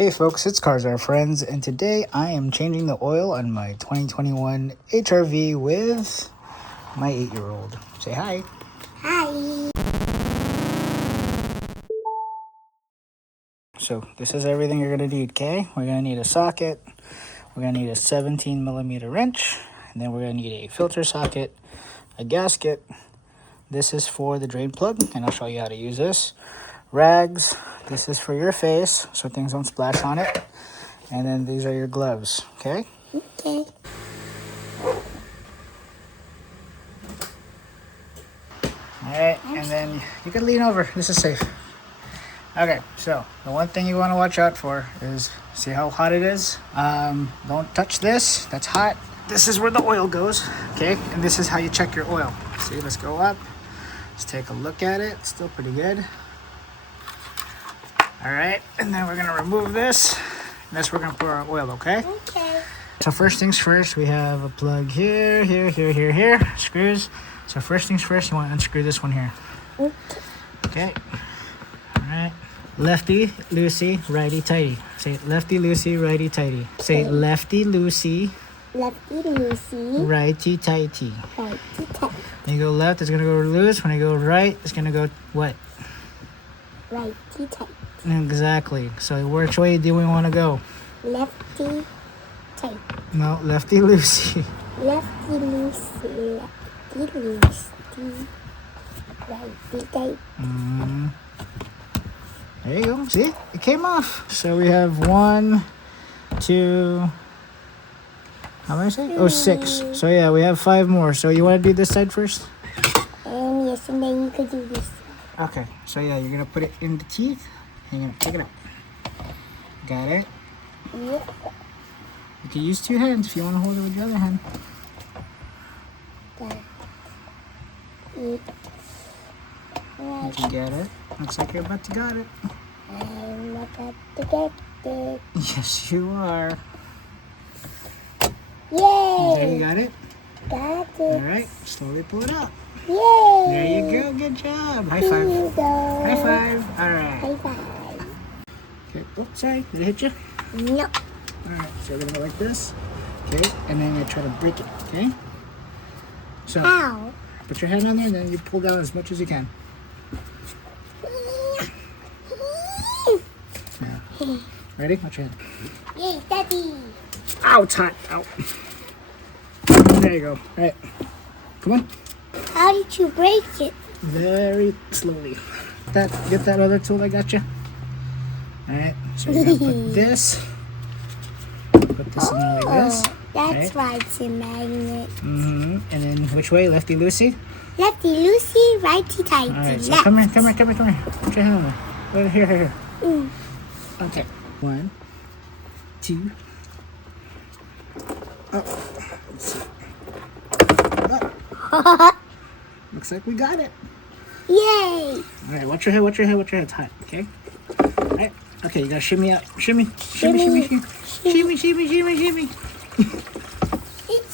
Hey folks, it's Cars Are Friends, and today I am changing the oil on my 2021 HRV with my 8-year-old. Say hi. Hi. So this is everything you're going to need, okay? We're going to need a socket, we're going to need a 17mm wrench, and then we're going to need a filter socket, a gasket. This is for the drain plug, and I'll show you how to use this. Rags, this is for your face, so things don't splash on it. And then these are your gloves, okay? Okay. Alright, and then you can lean over. This is safe. Okay, so the one thing you want to watch out for is, see how hot it is? Don't touch this. That's hot. This is where the oil goes, okay? And this is how you check your oil. See, let's go up. Let's take a look at it. It's still pretty good. Alright, and then we're going to remove this. And that's where we're going to put our oil, okay? Okay. So first things first, we have a plug here, screws. So first things first, you want to unscrew this one here. Okay. All right. Lefty, loosey, righty, tighty. Say lefty, loosey, righty, tighty. Say lefty, loosey. Lefty, loosey. Righty, tighty. Righty, tighty. When you go left, it's going to go loose. When you go right, it's going to go what? Righty, tighty. Exactly. So which way do we want to go? Lefty, tighty. No, lefty, loosey. Lefty, loosey. Lefty, loosey. Righty, tighty. There you go. See? It came off. So we have 1, 2, how many say? Oh, 6. So yeah, we have 5 more. So you want to do this side first? Yes, and then you could do this. Okay. So yeah, you're going to put it in the teeth. And you're going to pick it up. Got it? Yep. You can use 2 hands if you want to hold it with your other hand. Got it. Did you get it? Looks like you're about to got it. I'm about to get it. Yes, you are. Yay! There you got it? Got it. All right. Slowly pull it out. Yay! There you go. Good job. High Here five. you go. High five. All right. High five. Okay. Oh, sorry. Did it hit you? No. All right. So we're going to go like this. Okay. And then you're going to try to break it. Okay? So Ow. put your hand on there and then you pull down as much as you can. Yeah. Ready? Watch your hand. Yay, Daddy. Ow, it's hot. Ow. There you go. All right. Come on. How did you break it? Very slowly. Get that other tool I got you. All right. So you're going to put this. Put this in there like this. That's why it's a magnet. And then which way? Lefty, loosey? Lefty, loosey, righty, tighty. All right. So left. come here. Put your hand on there. Here. Okay. 1, 2. Oh. Let's see. Oh. Looks like we got it. Yay! All right. Watch your head. It's hot. Okay. All right. Okay. You gotta shimmy up. Shimmy. It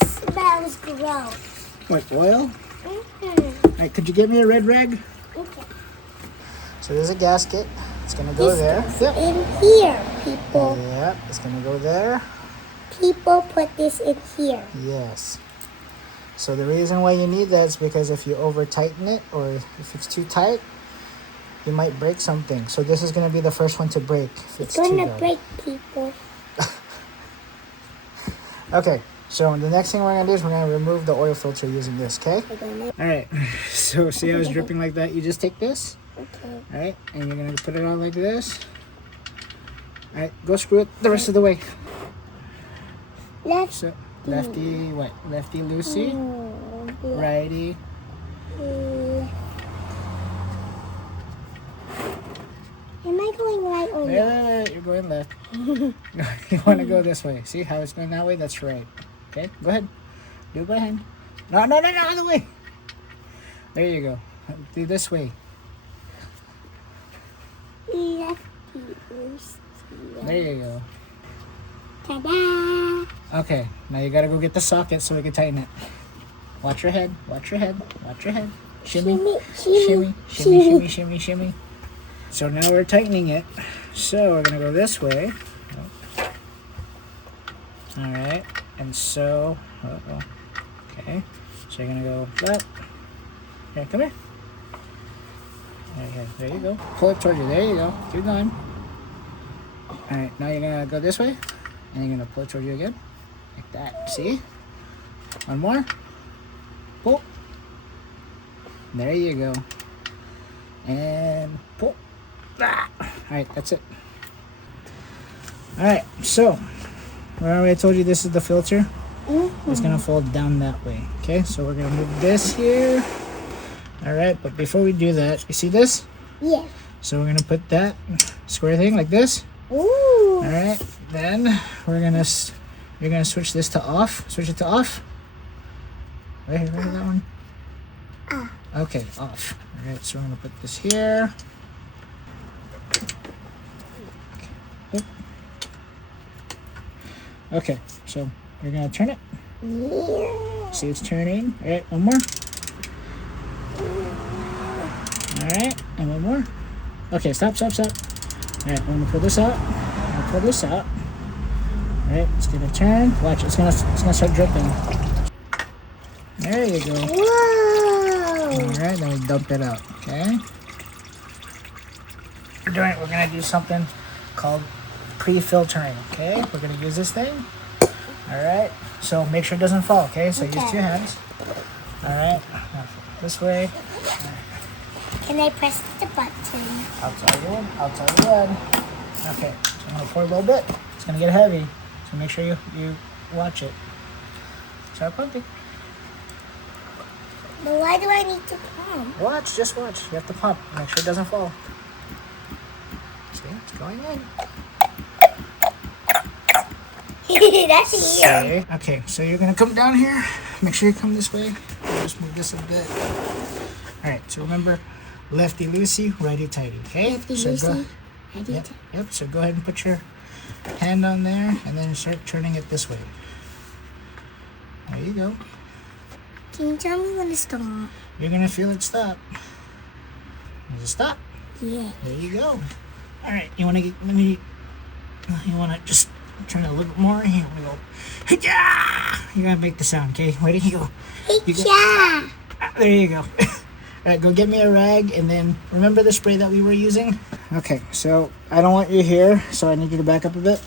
smells gross. What, oil? All right. Could you get me a red rag? Okay. So there's a gasket. It's gonna go there. Yep. In here, people. Yep. It's gonna go there. People put this in here. Yes. So the reason why you need that is because if you over tighten it or if it's too tight, you might break something. So this is going to be the first one to break. If It's gonna break, people. Okay. So the next thing we're going to do is we're going to remove the oil filter using this, okay? All right. So see how it's dripping like that? You just take this. Okay. All right. And you're going to put it on like this. All right. Go screw it the rest of the way. So, lefty, what? Lefty, loosey. Righty. Am I going right or left? Wait, you're going left. You want to go this way. See how it's going that way? That's right. Okay, go ahead. Do it by hand. No, other way. There you go. Do this way. Lefty, loosey. There you go. Ta-da! Okay, now you got to go get the socket so we can tighten it. Watch your head. Shimmy. So now we're tightening it. So we're going to go this way. All right, and so, okay, so you're gonna go flat. Here, come here. Okay, there you go. Pull it towards you. There you go. Keep going. All right, now you're gonna go this way, and you're gonna pull it towards you again, like that. See? One more. Pull. There you go. And pull. Ah. All right, that's it. All right, so remember I told you this is the filter? It's gonna fold down that way. Okay, so we're gonna move this here. All right, but before we do that, you see this? Yeah. So we're gonna put that square thing like this. Ooh. All right, then you're gonna switch this to off. Switch it to off. Right here, that one. Okay, off. All right, so we're gonna put this here. Okay, so you're gonna turn it. Yeah. See it's turning. All right, one more. All right, and one more. Okay, stop. All right, I'm gonna pull this out. All right, it's gonna turn. Watch, it's gonna start dripping. There you go. Whoa. All right, then we dump it out. Okay. We're gonna do something called pre-filtering. Okay, we're gonna use this thing. All right, so make sure it doesn't fall. Okay, so use 2 hands. All right, this way. Can I press the button? I'll tell you when. Okay, so I'm gonna pour a little bit. It's gonna get heavy, so make sure you watch it. Start pumping. But why do I need to pump? Watch, just watch. You have to pump. Make sure it doesn't fall. See, it's going in. That's here. See? Okay, so you're gonna come down here. Make sure you come this way. Just move this a bit. All right, so remember, lefty loosey, righty tighty. Okay. Lefty so loosey, Yep. So go ahead and put your hand on there, and then start turning it this way. There you go. Can you tell me when to stop? You're gonna feel it stop. Does it stop? Yeah. There you go. All right, you wanna just turn it a little bit more. You wanna go, yeah. You gotta make the sound, okay? Ready? You go. Yeah. There you go. All right, go get me a rag, and then remember the spray that we were using? Okay, so I don't want you here, so I need you to back up a bit.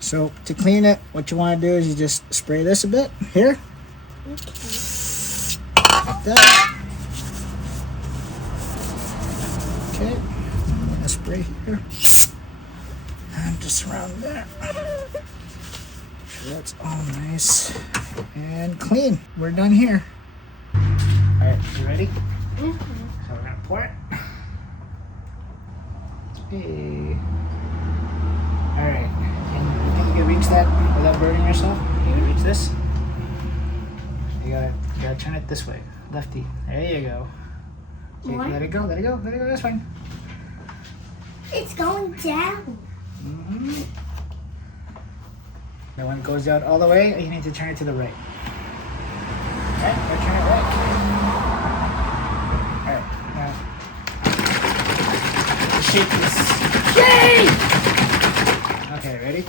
So to clean it, what you want to do is you just spray this a bit here. Okay. Like that. Okay, I'm gonna spray here. And just around there. So that's all nice and clean. We're done here. All right, you ready? So we're gonna pour it. Hey. All right. And you think you can reach that without burning yourself? You can reach this. You gotta turn it this way, lefty. There you go. Okay, More? let it go. That's fine. It's going down. Then when it goes down all the way, you need to turn it to the right. Okay, go turn it right. All right, now shake this. Shake! Okay, ready?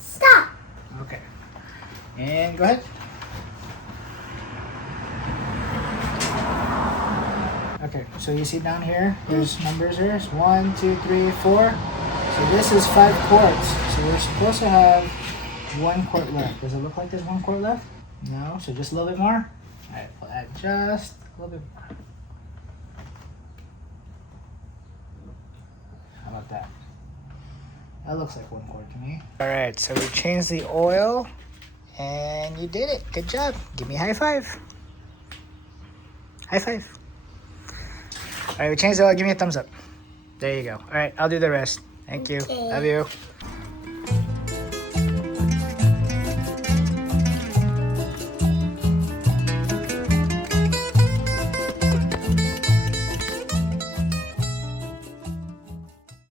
Stop. Okay. And go ahead. Okay, so you see down here, there's numbers here. It's 1, 2, 3, 4. So this is 5 quarts. So we're supposed to have 1 quart left. Does it look like there's 1 quart left? No, so just a little bit more. All right, we'll add just a little bit more. How about that? That looks like 1 quart to me. All right, so we changed the oil, and you did it. Good job. Give me a high five. High five. All right, we changed the oil. Give me a thumbs up. There you go. All right, I'll do the rest. Thank you. Okay. Love you.